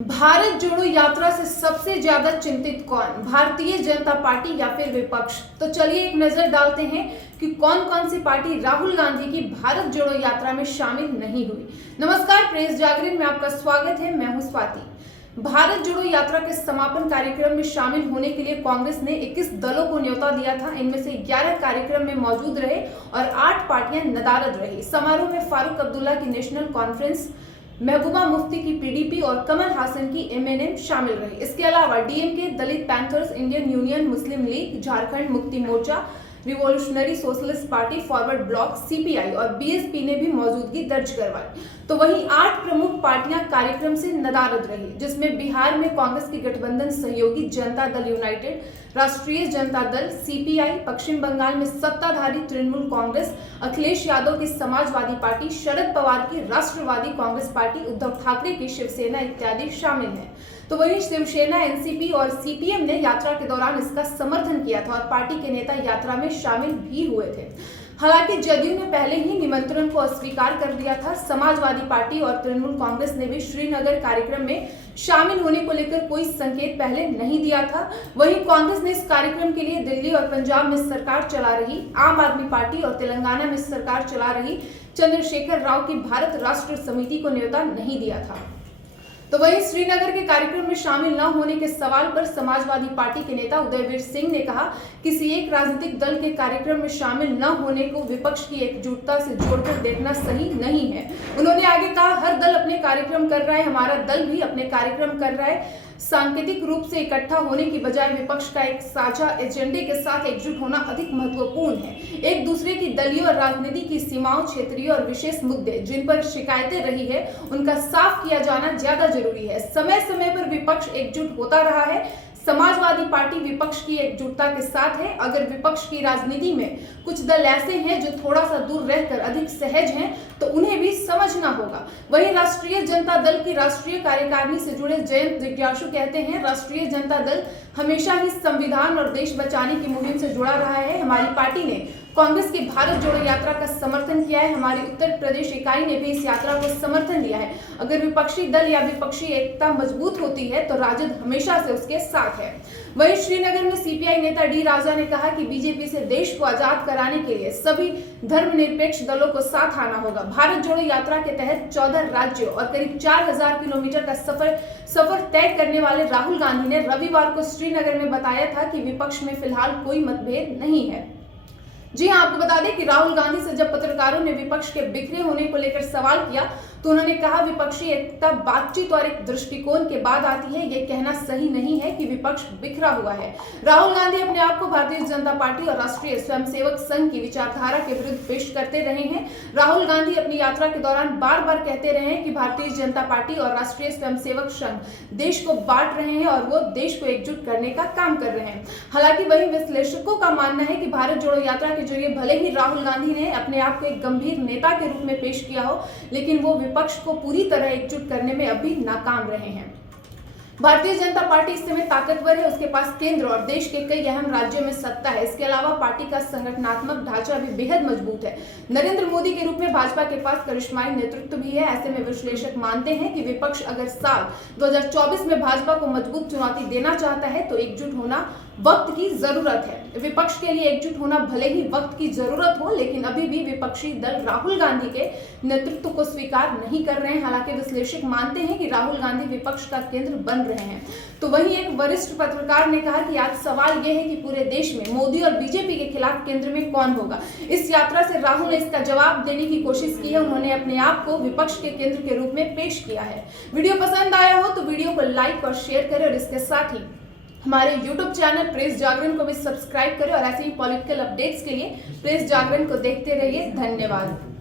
भारत जोड़ो यात्रा से सबसे ज्यादा चिंतित कौन, भारतीय जनता पार्टी या फिर विपक्ष? तो चलिए एक नजर डालते हैं कि कौन कौन सी पार्टी राहुल गांधी की भारत जोड़ो यात्रा में शामिल नहीं हुई। नमस्कार, प्रेस जागरण में आपका स्वागत है। मैं हूं स्वाति। भारत जोड़ो यात्रा के समापन कार्यक्रम में शामिल होने के लिए कांग्रेस ने 21 दलों को न्योता दिया था। इनमें से 11 कार्यक्रम में मौजूद रहे और 8 पार्टियां नदारद रही। समारोह में फारूक अब्दुल्ला की नेशनल कॉन्फ्रेंस, महबूबा मुफ्ती की पीडीपी और कमल हासन की एमएनएम शामिल रहे। इसके अलावा DMK, Dalit panthers, Indian Union Muslim League, Jharkhand Mukti Morcha, revolutionary socialist party, forward bloc, CPI और बीएसपी ने भी मौजूदगी दर्ज करवाई। तो वहीं 8 प्रमुख पार्टियां कार्यक्रम से नदारद रही, जिसमें बिहार में कांग्रेस की गठबंधन सहयोगी जनता दल यूनाइटेड, राष्ट्रीय जनता दल, सीपीआई, पश्चिम बंगाल में सत्ताधारी तृणमूल कांग्रेस, अखिलेश यादव की समाजवादी पार्टी, शरद पवार की राष्ट्रवादी कांग्रेस पार्टी, उद्धव ठाकरे की शिवसेना इत्यादि शामिल हैं। तो वहीं शिवसेना, एनसीपी और सीपीएम ने यात्रा के दौरान इसका समर्थन किया था और पार्टी के नेता यात्रा में शामिल भी हुए थे। हालांकि जदयू ने पहले ही निमंत्रण को अस्वीकार कर दिया था। समाजवादी पार्टी और तृणमूल कांग्रेस ने भी श्रीनगर कार्यक्रम में शामिल होने को लेकर कोई संकेत पहले नहीं दिया था। वहीं कांग्रेस ने इस कार्यक्रम के लिए दिल्ली और पंजाब में सरकार चला रही आम आदमी पार्टी और तेलंगाना में सरकार चला रही चंद्रशेखर राव की भारत राष्ट्र समिति को न्योता नहीं दिया था। तो वहीं श्रीनगर के कार्यक्रम में शामिल न होने के सवाल पर समाजवादी पार्टी के नेता उदयवीर सिंह ने कहा, किसी एक राजनीतिक दल के कार्यक्रम में शामिल न होने को विपक्ष की एकजुटता से जोड़कर देखना सही नहीं है। उन्होंने आगे कहा, हर दल अपने कार्यक्रम कर रहा है, हमारा दल भी अपने कार्यक्रम कर रहा है। सांकेतिक रूप से इकट्ठा होने की बजाय विपक्ष का एक साझा एजेंडे के साथ एकजुट होना अधिक महत्वपूर्ण है। एक दूसरे की दलीय और राजनीति की सीमाओं, क्षेत्रीय और विशेष मुद्दे जिन पर शिकायतें रही है, उनका साफ किया जाना ज्यादा जरूरी है। समय समय पर विपक्ष एकजुट होता रहा है। समाजवादी पार्टी विपक्ष की एकजुटता के साथ है। अगर विपक्ष की राजनीति में कुछ दल ऐसे हैं जो थोड़ा सा दूर रहकर अधिक सहज हैं, तो उन्हें भी समझना होगा। वहीं राष्ट्रीय जनता दल की राष्ट्रीय कार्यकारिणी से जुड़े जयंत जिज्ञासु कहते हैं, राष्ट्रीय जनता दल हमेशा ही संविधान और देश बचाने की मुहिम से जुड़ा रहा है। हमारी पार्टी ने कांग्रेस की भारत जोड़ो यात्रा का समर्थन किया है। हमारी उत्तर प्रदेश इकाई ने भी इस यात्रा को समर्थन दिया है। अगर विपक्षी दल या विपक्षी एकता मजबूत होती है तो राजद हमेशा से उसके साथ है। वहीं श्रीनगर में सीपीआई नेता डी राजा ने कहा कि बीजेपी से देश को आजाद कराने के लिए सभी धर्मनिरपेक्ष दलों को साथ आना होगा। भारत जोड़ो यात्रा के तहत 14 राज्यों और करीब 4000 किलोमीटर का सफर तय करने वाले राहुल गांधी ने रविवार को श्रीनगर में बताया था कि विपक्ष में फिलहाल कोई मतभेद नहीं है। जी हां, आपको बता दें कि राहुल गांधी से जब पत्रकारों ने विपक्ष के बिखरे होने को लेकर सवाल किया तो उन्होंने कहा, विपक्षी एकता बातचीत और एक दृष्टिकोण के बाद आती है। ये कहना सही नहीं है कि विपक्ष बिखरा हुआ है। राहुल गांधी अपने आप को भारतीय जनता पार्टी और राष्ट्रीय स्वयंसेवक संघ की विचारधारा के विरुद्ध पेश करते रहे हैं। राहुल गांधी अपनी यात्रा के दौरान बार बार कहते रहे हैं कि भारतीय जनता पार्टी और राष्ट्रीय स्वयंसेवक संघ देश को बांट रहे हैं और वो देश को एकजुट करने का काम कर रहे हैं। हालांकि वही विश्लेषकों का मानना है कि भारत जोड़ो यात्रा के जरिए भले ही राहुल गांधी ने अपने आप को एक गंभीर नेता के रूप में पेश किया हो, लेकिन वो विपक्ष को पूरी तरह एकजुट करने में अभी नाकाम रहे हैं। भारतीय जनता पार्टी इस समय ताकतवर है। उसके पास केंद्र और देश के कई अहम राज्यों में सत्ता है। इसके अलावा पार्टी का संगठनात्मक ढांचा भी बेहद मजबूत है। नरेंद्र मोदी के रूप में भाजपा के पास करिश्माई नेतृत्व भी है। ऐसे में विश्लेषक मानते हैं कि विपक्ष अगर साल 2024 में भाजपा को मजबूत चुनौती देना चाहता है तो एकजुट होना वक्त की जरूरत है। विपक्ष के लिए एकजुट होना भले ही वक्त की जरूरत हो, लेकिन अभी भी विपक्षी दल राहुल गांधी के नेतृत्व को स्वीकार नहीं कर रहे हैं। हालांकि विश्लेषक मानते हैं कि राहुल गांधी विपक्ष का केंद्र बन रहे हैं। तो वहीं एक वरिष्ठ पत्रकार ने कहा कि आज सवाल यह है कि पूरे देश में मोदी और बीजेपी के खिलाफ केंद्र में कौन होगा। इस यात्रा से राहुल ने इसका जवाब देने की कोशिश की है। उन्होंने अपने आप को विपक्ष के केंद्र के रूप में पेश किया है। वीडियो पसंद आया हो तो वीडियो को लाइक और शेयर करें और इसके साथ ही हमारे YouTube चैनल प्रेस जागरण को भी सब्सक्राइब करें और ऐसे ही पॉलिटिकल अपडेट्स के लिए प्रेस जागरण को देखते रहिए। धन्यवाद।